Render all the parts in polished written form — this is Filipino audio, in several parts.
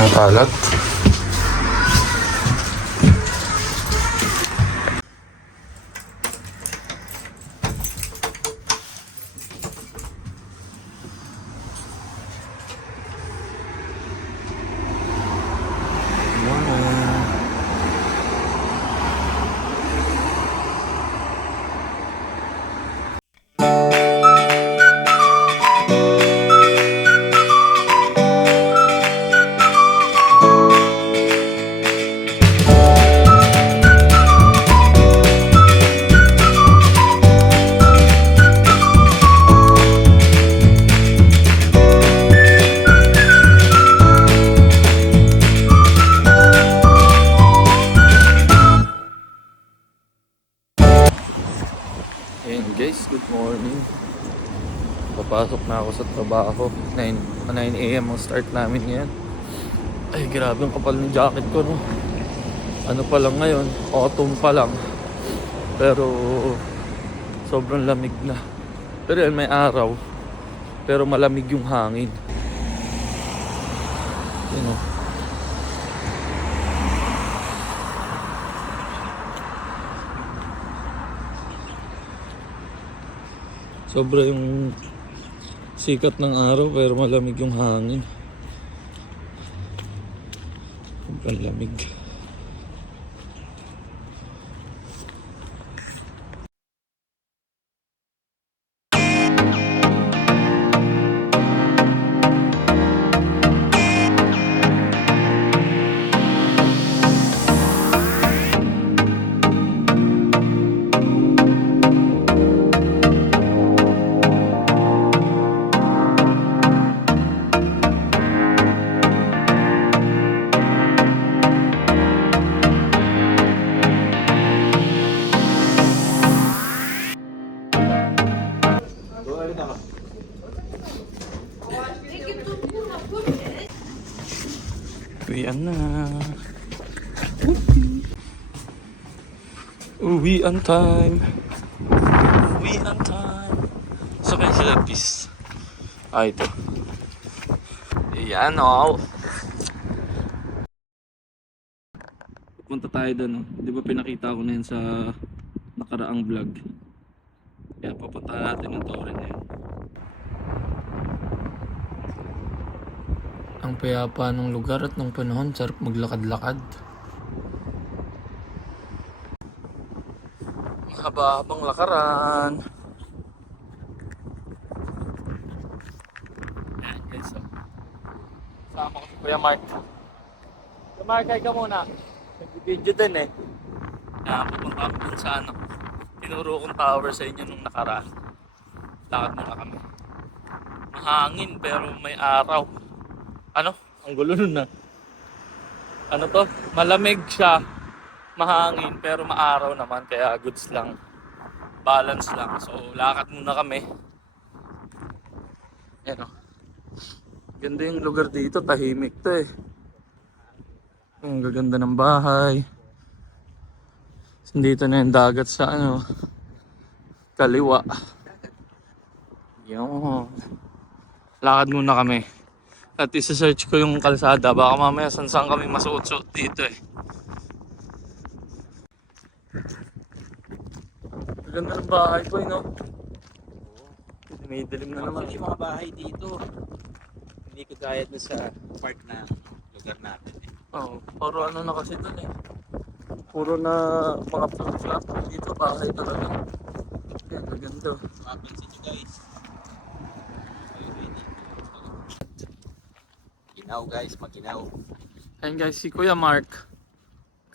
Nakalat. Ayan guys, good morning. Papasok na ako sa trabaho. 9 AM ang start namin ngayon. Ay grabe ang kapal ng jacket ko, no. Ano pa lang ngayon, autumn pa lang. Pero sobrang lamig na. Pero yan, may araw. Pero malamig yung hangin. You know. Sobra yung sikat ng araw pero malamig yung hangin. Sobrang lamig. Uwian na. Uwian time. Uwian time. So kayo sila peace. Ito. Ayan o. Punta tayo doon. Di ba pinakita ko na yun sa nakaraang vlog. Kaya papunta natin ng Torre na yun. Ang payapa ng lugar at ng panahon, sarap maglakad-lakad. Mahaba-habang lakaran. Ayan guys, so. Sama ko si Kuya Mark. Kuya Mark, ay ka muna. Nag-video din eh. Pupunta kami dun sa ano. Tinuro kong tower sa inyo nung nakaraan. Lakad muna kami. Mahangin pero may araw. Ano? Ang gulo nun na. Ano to? Malamig siya. Mahangin pero maaraw naman. Kaya goods lang. Balance lang. So lakad muna kami. Ayan o. Ganda yung lugar dito. Tahimik to eh. Ang gaganda ng bahay. Dito na yung dagat sa ano. Kaliwa. Yun. Lakad muna kami. At isa-search ko yung kalsada. Baka mamaya saan kami masuot-suot dito eh. Ganda ng bahay ko eh, no? May dilim na naman. Yung mga bahay dito, hindi ko gaya doon sa park na lugar natin eh. Oo, puro ano na kasi dun eh. Puro na mga flap dito, bahay talaga. Yan, gaganda. Mapansin nyo guys. Maginaw guys, maginaw. Ayun guys, si Kuya Mark.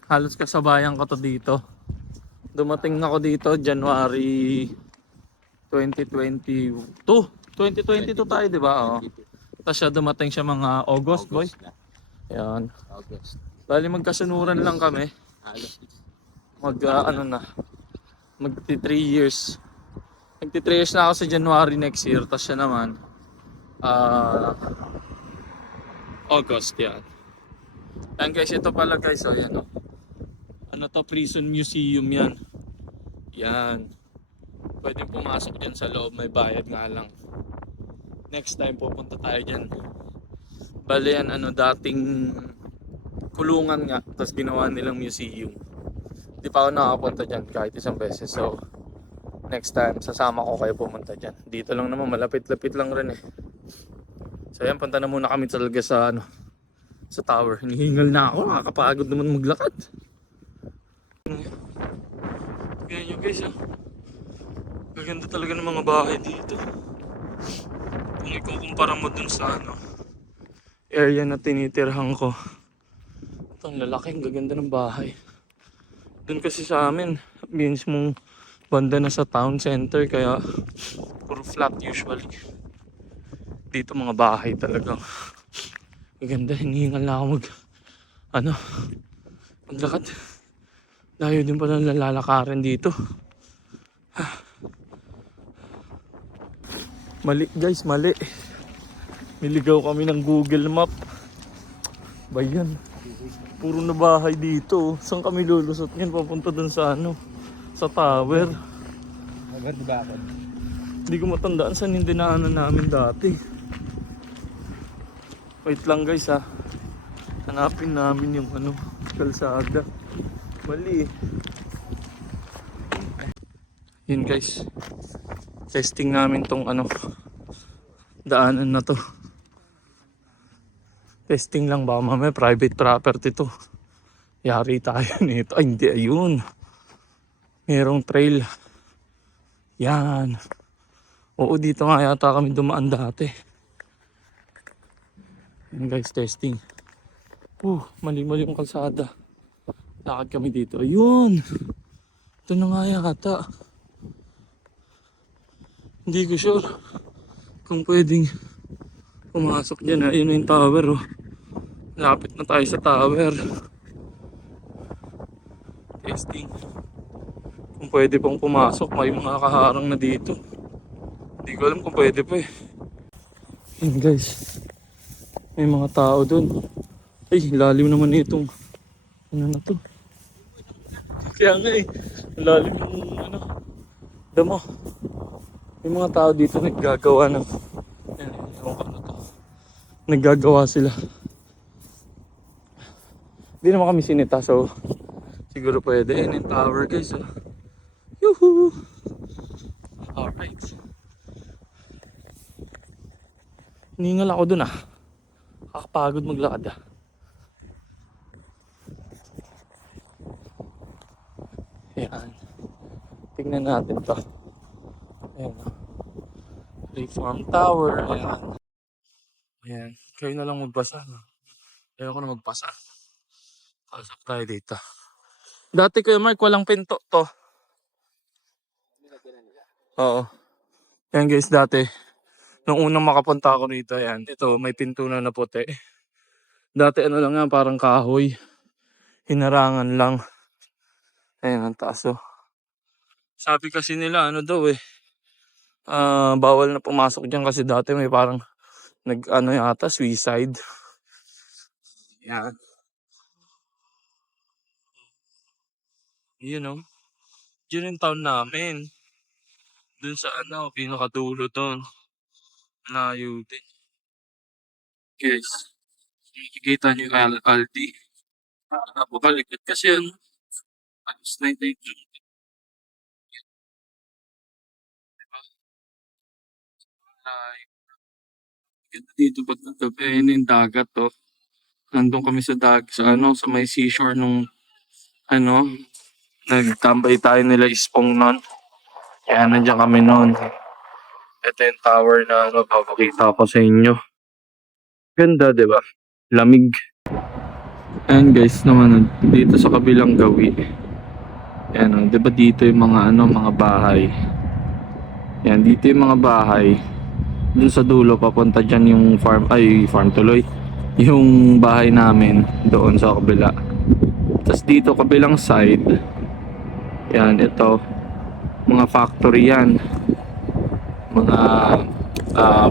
Halos kasabayan ko to dito. Dumating na ako dito January 2022. 2022 tayo, di ba? Oh. Tapos siya dumating siya mga August, boy. Na. Ayan. August. Bali magkasunuran lang kami. Halos. Ano na. Magti 3 years. Magti 3 years na ako sa January next year. Tapos siya naman August, yan. Ayan guys, ito pala guys, oh, yan, oh. Ano to, prison museum yan. Yan. Pwede pumasok dyan sa loob, may bayad nga lang. Next time pupunta tayo dyan. Bale yan, ano, dating kulungan nga, tapos ginawa nilang museum. Di pa ako nakapunta dyan kahit isang beses. So, next time, sasama ko kayo pumunta dyan. Dito lang naman, malapit-lapit lang rin eh. So yan, punta na muna kami talaga sa, ano, sa tower. Hinihingal na ako, nakakapagod naman maglakad. Tignan nyo guys, oh. Maganda talaga ng mga bahay dito. Kung ikukumpara mo dun sa, ano, area na tinitirhan ko. Ito, ang lalaki, ang gaganda ng bahay. Dun kasi sa amin, mismong banda na sa town center, kaya puro flat usually. Dito mga bahay talaga. Maganda, hinihingal na ako maglakad. Layo din pala lalakarin dito. Mali guys, mali. Niligaw kami ng Google Map. Bayan. Puro na bahay dito. Saan kami lulusot ngayon? Papunta dun sa ano? Sa tower. Over di ba ako? Hindi ko matandaan saan yung dinaanan namin dati. Wait lang guys ha. Hanapin namin yung ano, kalsada. Mali. Yun guys. Testing namin tong ano, daanan na to. Testing lang, baka mamaya private property to. Yari tayo nito. Ay hindi, ayun. Merong trail. Yan. Oo, dito nga yata kami dumaan dati. Yan guys, testing. Mali-mali yung kalsada. Lakad kami dito. Ayun. Ito na nga yata. Hindi ko sure kung pwedeng pumasok dyan. Ayun na yung tower. Oh. Lapit na tayo sa tower. Testing. Kung pwede pong pumasok. May mga kaharang na dito. Hindi ko alam kung pwede pa eh. Yun guys. May mga tao dun. Ay, lalim naman itong ano na to. Kaya nga eh. Lalim yung ano. Damo. May mga tao dito naggagawa ng ano to. Naggagawa sila. Hindi naman kami sinita, so siguro pwede. Yan yung tower guys. Oh. Yuhu! Alright. Hiningal ako dun ah. Kakapagod maglakad ah. Ayan. Tingnan natin to. Ayan o. Reform Tower. Ayan. Ayan. Kayo na lang magbasa. Ayoko na magbasa. Pasok tayo dito. Dati kayo Mark, walang pinto to. Oo. Ayan guys, dati. Nung unang makapunta ako rito, ayan. Ito, may pinto na puti. Dati ano lang yan, parang kahoy. Hinarangan lang. Ayan, ang taas oh. Sabi kasi nila, ano daw eh. Bawal na pumasok dyan kasi dati may parang ano yata, suicide. Yan. Yun know, yun yung town namin. Dun sa ano, pinakadulo doon. Layo din. Guys, nakikita nyo yung Aldi. Napakalikot kasi yan. Alas 92. Dito pag naggabi, ayun yung dagat to. Nandun kami sa sa ano, sa may seashore nung ano, nagtambay tayo nila Ispong nun. Kaya nandiyan kami nun. Ito yung tower na ano, papakita ko sa inyo. Ganda, di ba? Lamig. Ayan guys naman, dito sa kabilang gawi. Ayan, di ba dito yung mga ano, mga bahay. Ayan, dito yung mga bahay. Dun sa dulo, papunta dyan yung farm tuloy. Yung bahay namin, doon sa kabila. Tapos dito, kabilang side. Yan, ito. Mga factory yan. Mga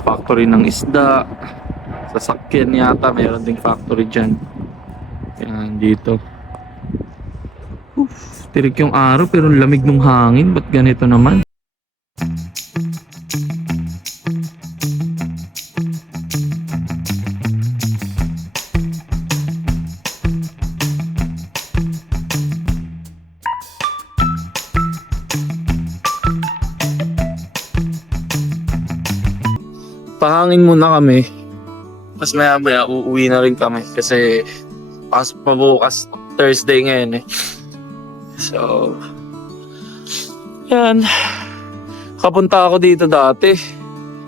factory ng isda. Sasakyan yata, mayroon ding factory dyan. Yan, dito. Tirik yung araw, pero lamig ng hangin. Ba't ganito naman? Pahangin muna kami. Mas maya uuwi na rin kami kasi pasok pa bukas Thursday ngayon eh. So, yan. Kapunta ako dito dati.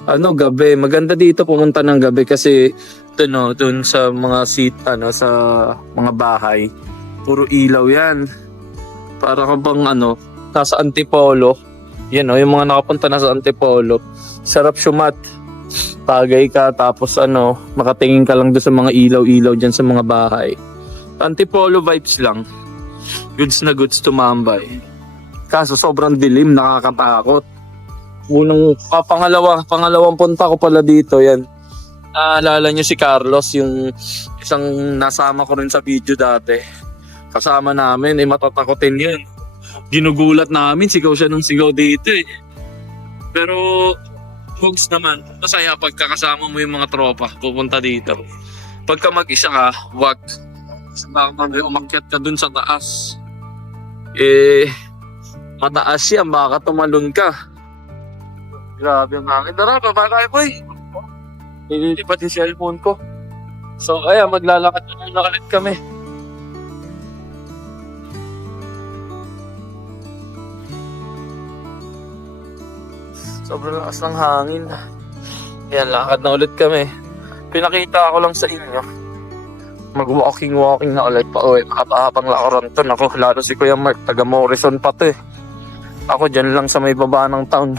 Gabi. Maganda dito pumunta ng gabi kasi dun sa mga sa mga bahay. Puro ilaw yan. Para ka bang nasa Antipolo. Yan yung mga nakapunta na sa Antipolo. Sarap syumat. Tagay ka tapos makatingin ka lang doon sa mga ilaw-ilaw dyan sa mga bahay. Antipolo vibes lang. Goods na goods tumambay. Kaso sobrang dilim, nakakatakot. Pangalawang punta ko pala dito, yan. Naalala nyo si Carlos, yung isang nasama ko rin sa video dati. Kasama namin, matatakotin yun. Ginugulat namin, sigaw siya ng sigaw dito eh. Pero, hugs naman, masaya pagkakasama mo yung mga tropa, pupunta dito. Pagka mag-isa ka, wag. Umakyat ka dun sa taas. Mataas yan, baka tumalon ka. Grabe ang hangin. Tara, baba tayo, boy. Nililipat yung cellphone ko. So, maglalakad na ulit kami. Sobrang lakas ng hangin. Ayan, lakad na ulit kami. Pinakita ko lang sa inyo. Mag-walking na ulit pa uwi. Makapahapang lakaran to. Ako, lalo si Kuya Mark, taga Morrison pa to eh. Ako dyan lang sa may baba ng town.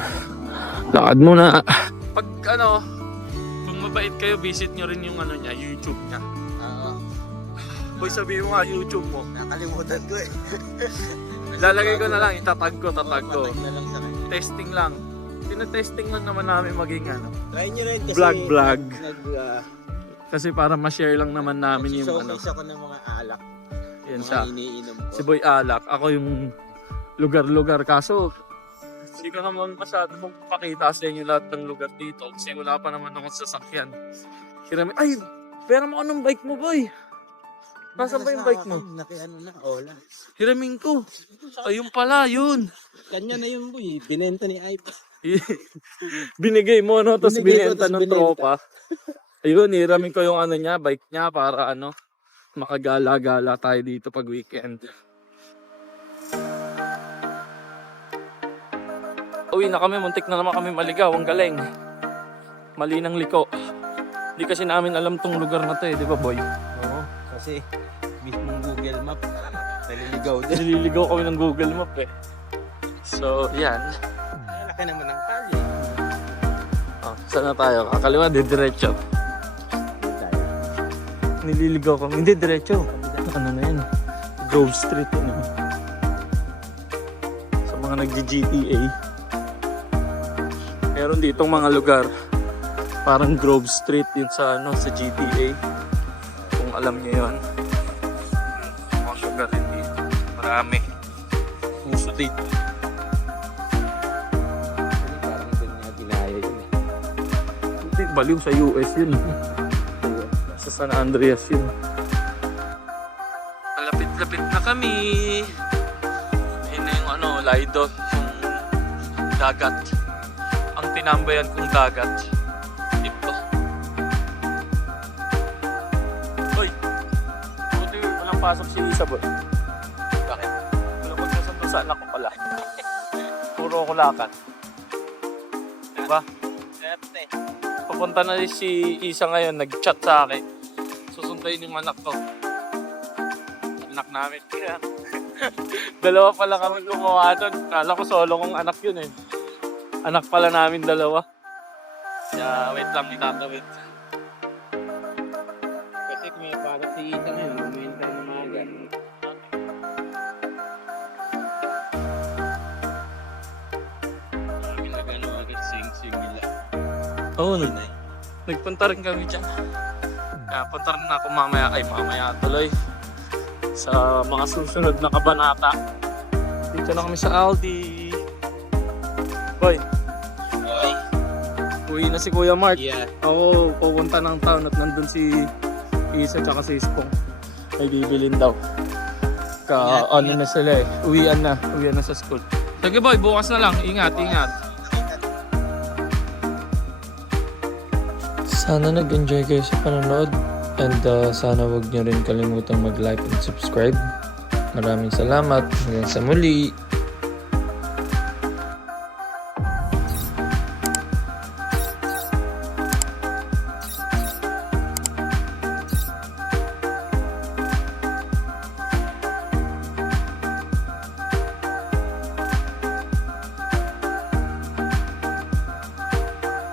Lakad muna. Pag kung mabait kayo, visit nyo rin yung niya, YouTube niya. Boy, sabihin mo nga YouTube mo. Nakalimutan ko eh. Lalagay ko na lang, itatag ko. Patag na lang sa kanya. Testing lang. Tinetesting lang naman namin maging Try nyo rin kasi vlog. Kasi para ma-share lang naman namin yung showcase ako ng mga alak. Yan Mga siya. iniinom ko. Si Boy Alak. Ako yung lugar-lugar. Kaso, hindi ko naman masyado magpakita sa inyo lahat ng lugar dito. Kasi wala pa naman akong sasakyan. Hirami, ay! Pera mo anong bike mo, Boy? Nasaan ba yung bike mo? Ola. Hiramin ko. Ayun pala, yun. Kanya na yun, boy. Binenta ni Ipa. Binigay mo, no? Tapos Binigay ko, binenta tas ng binenta. tropa. Ayun, hiramin ko yung niya, bike niya para makagala-gala tayo dito pag weekend. Uwi na kami, muntik na naman kami maligaw. Ang galing. Mali ng liko. Hindi kasi namin alam tong lugar na to eh, di ba, Boy? Oo. Kasi mismong Google Map, naliligaw din. Nililigaw kami ng Google Map eh. So, yan. Laki naman ng kalye. Saan na tayo? Kakaliwa, diretso. Nililigaw kami. Hindi, diretso. Ano na yan? Grove Street. Sa mga nag-GTA. Meron ditong mga lugar. Parang Grove Street yun sa GTA. Kung alam niyo yun. Mga lugar din dito. Marami. Puso dito. Parang doon nga ginaya yun eh. Hindi, baliw sa US yun. Sa San Andreas yun. Malapit-lapit na kami. Ayun na yung Lido. Yung dagat. Ang tinambayan kong dagat. Dito. Hoy! Buti walang pasok si Isabel. Bakit? Wala magkasando sa anak ko pala. Puro ko lakad. Diba? Serte. Pupunta na si Isa ngayon, nag-chat sa akin. Susunduin yung anak ko. Anak namin. Dalawa pala kami gumawa doon. Kala ko solo kong anak yun eh. Anak pala namin dalawa. Kaya wait lang, itatawid. Kasi kung may parang si Isa ngayon, umintay na maga. Marami na gano'n agad sing-sing nila. Oo, nagpunta rin kami dyan. Kaya punta rin ako mamaya tuloy. Sa mga susunod na kabanata. Dito na kami sa Aldi. Boy, Okay. uwi na si Kuya Mark. Yeah. Ako pupunta ng town at nandun si Isa tsaka si Ispong. May bibilin daw. Na sila eh. Uwian na sa school. Sige boy, bukas na lang. Ingat. Sana nag-enjoy kayo sa panonood and sana wag nyo rin kalimutang mag-like and subscribe. Maraming salamat. Hanggang sa muli.